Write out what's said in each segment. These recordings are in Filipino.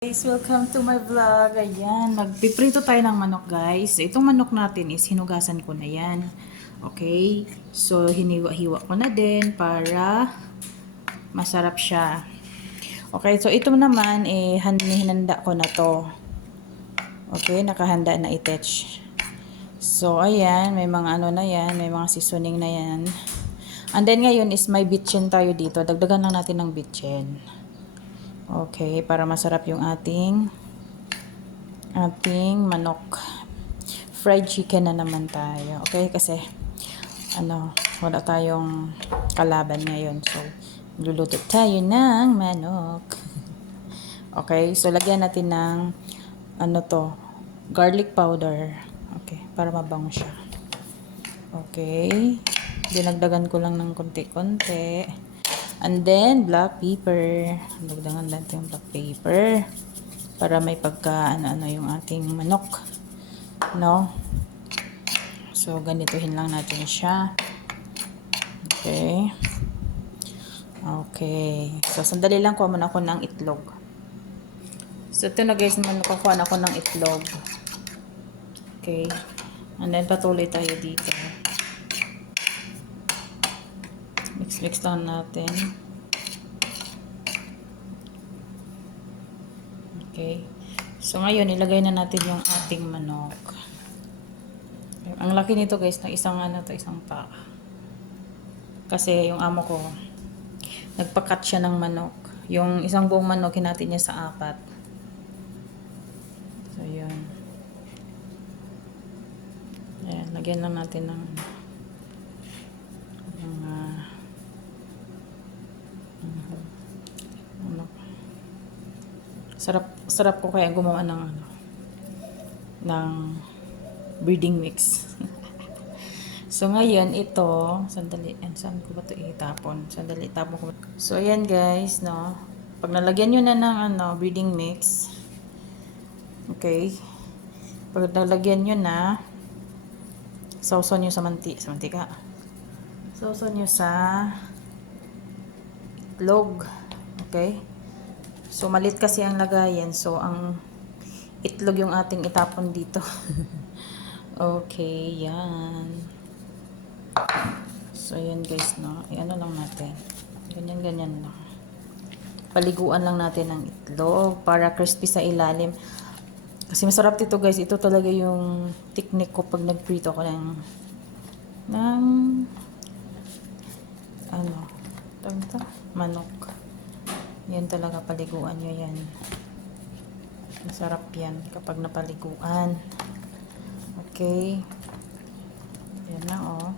Guys, welcome to my vlog. Ayan, magpiprito tayo ng manok guys. Itong manok natin is hinugasan ko na yan. Okay, so hiniwa-hiwa ko na din para masarap siya. Okay, so ito naman hinanda ko na to. Okay, nakahanda na i-touch. So ayan, may mga ano na yan, may mga seasoning na yan. And then ngayon is may bitchin tayo dito. Dagdagan lang natin ng bitchin. Okay, para masarap yung ating manok. Fried chicken na naman tayo. Okay, kasi wala tayong kalaban ngayon. So, luluto tayo ng manok. Okay, so lagyan natin ng garlic powder. Okay, para mabango siya. Okay, dinagdagan ko lang ng konti-konti. And then, black pepper. Dagdagan natin yung black pepper. Para may pagka, yung ating manok. No? So, ganituhin lang natin siya. Okay. Okay. So, sandali lang kuha muna ako ng itlog. So, ito na guys, kukuha na ako ng itlog. Okay. And then, patuloy tayo dito. Mix lang natin. Okay. So, ngayon, ilagay na natin yung ating manok. Ang laki nito guys, ng isang pa. Kasi yung amo ko, nagpa-cut siya ng manok. Yung isang buong manok, hinati niya sa 4. So, yun. Ayan, lagyan lang natin ng sarap ko kaya gumawa ng breeding mix. So ngayon ito, sandali, saan ko ba ito itapon? Sandali, itapon ko. So ayan guys, no. Pag nalagyan niyo na ng breeding mix. Okay. Pag nalagyan niyo na, sausaw niyo sa mantika. Sausaw niyo sa itlog. Okay? So, malit kasi ang lagayan. So, ang itlog yung ating itapon dito. Okay, yan. So, yan guys, no. Ano lang natin. Ganyan lang. Paliguan lang natin ng itlog para crispy sa ilalim. Kasi masarap dito guys. Ito talaga yung technique ko pag nagprito ko ng manok. Yan talaga, paliguan nyo yan. Masarap yan kapag napaliguan. Okay. Yan na, oh.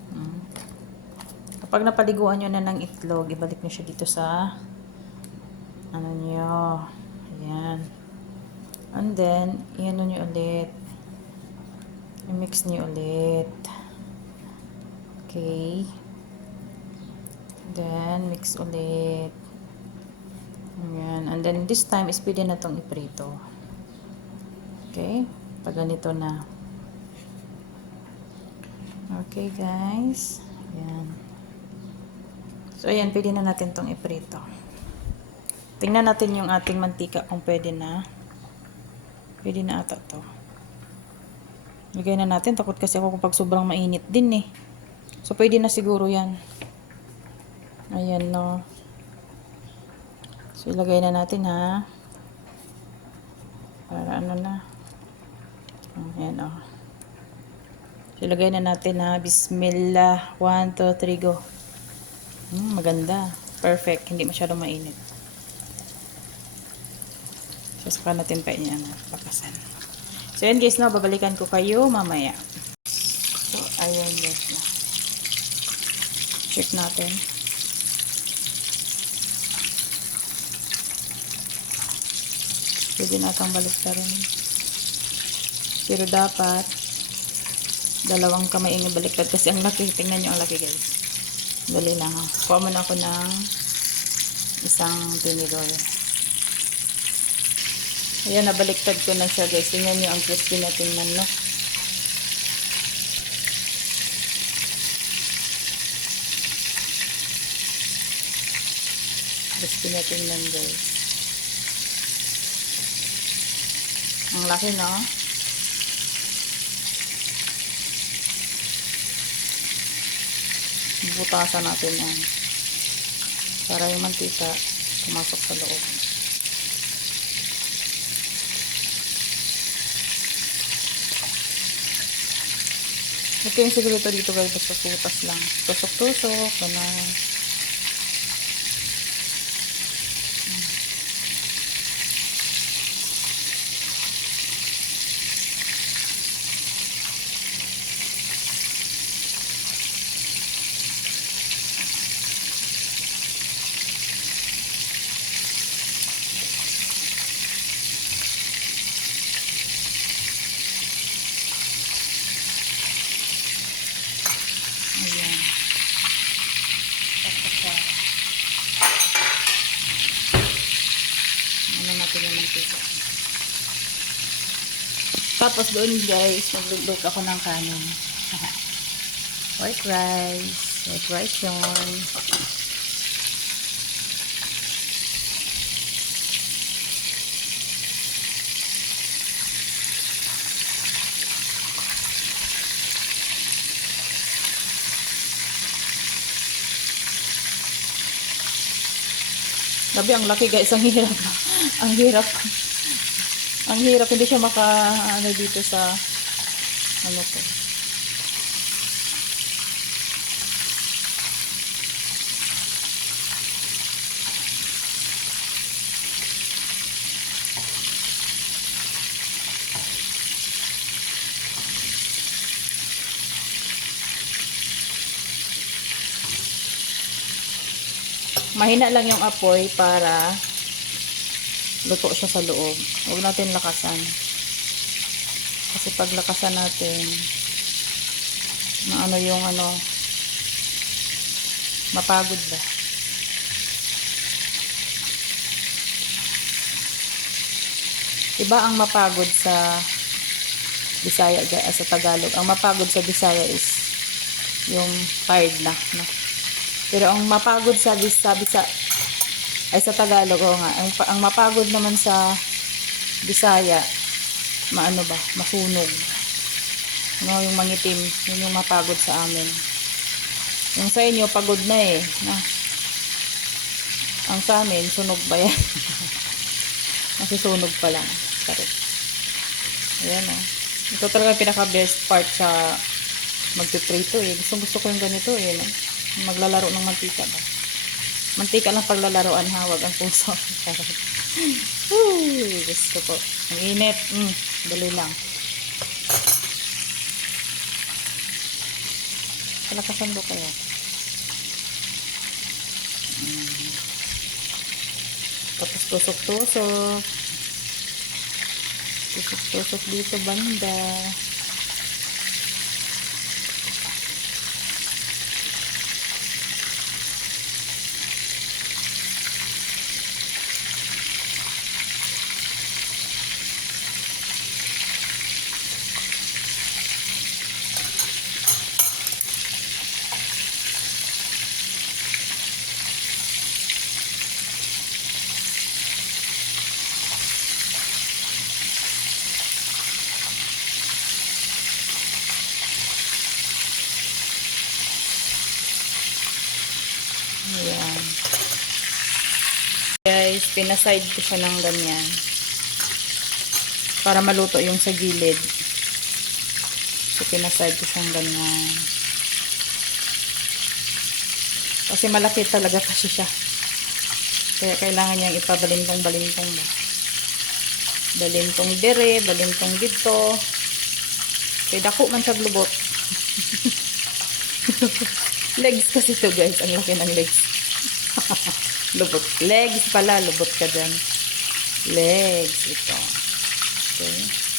Kapag napaliguan nyo na ng itlog, ibalik nyo siya dito sa nyo. Ayan. And then, nyo ulit. I-mix nyo ulit. Okay. Then, mix ulit. Ayan. And then, this time, is pwede na itong iprito. Okay? Pag ganito na. Okay, guys. Ayan. So, ayan. Pwede na natin itong iprito. Tingnan natin yung ating mantika kung pwede na. Pwede na ata to. Lagay na natin. Takot kasi ako kung pag sobrang mainit din eh. So, pwede na siguro yan. Ayan, no. So, ilagay na natin ha. Para na. Ayan, o. So, ilagay na natin ha. Bismillah. 1, 2, 3, go. Maganda. Perfect. Hindi masyadong mainit. So, saka natin pa yan. Pakasan. So, yan guys, no. Babalikan ko kayo mamaya. So, ayan guys, no. Check natin. Pwede natang baliktarin. Pero dapat dalawang kamay yung baliktad kasi ang laki. Tingnan nyo ang laki guys. Dali lang ha. Kuha muna ako ng isang tinidor. Ayan, nabaliktad ko na siya guys. Tingnan nyo ang crispy natin manok. Crispy natin man guys. Ang laki, no? Butasan natin yan. Para yung mantika pumasok sa loob. Ito yung sigurito dito guys, basta putas lang. Tusok-tusok, ganun. Ayan. Ano natin yung mantika. Tapos doon guys, magluluto ako ng kanin. White rice. White rice yun. Grabe, ang laki guys. Ang hirap. Ang hirap. Ang hirap. Hindi siya ano dito sa ano to. Mahina lang yung apoy para luto siya sa loob. Huwag natin lakasan. Kasi pag lakasan natin, ano yung mapagod ba? Iba ang mapagod sa Bisaya, sa Tagalog. Ang mapagod sa Bisaya is yung tired na, no? Pero ang mapagod sa Tagalog, nga, ang mapagod naman sa Bisaya, masunog. No, yung mangitim, yun yung mapagod sa amin. Yung sa inyo, pagod na eh. No? Ang sa amin, sunog ba yan? Nasusunog pa lang. Karit. Ayan o. Ito talaga pinaka-best part sa magpiprito eh. Gusto ko yung ganito eh. No? Maglalaro ng mantika ba? Mantika lang paglalaroan ha, wag ang puso. Gusto ko. Ang init. Dali lang. Palakasan ko kaya. Tapos tusok-tusok. Tusok-tusok dito banda. Ayan. Guys, pinaside ko siya ng ganyan. Para maluto yung sa gilid. So, pinaside ko siyang ganyan. Kasi malaki talaga kasi siya. Kaya kailangan niyang ipabalintong-balintong ba. Balintong dire, balintong dito. Kaya dako man siya glubot. Legs kasi to guys. Ang laki ng legs. Lubot. Legs pala. Lubot ka dyan. Legs. Ito. Okay.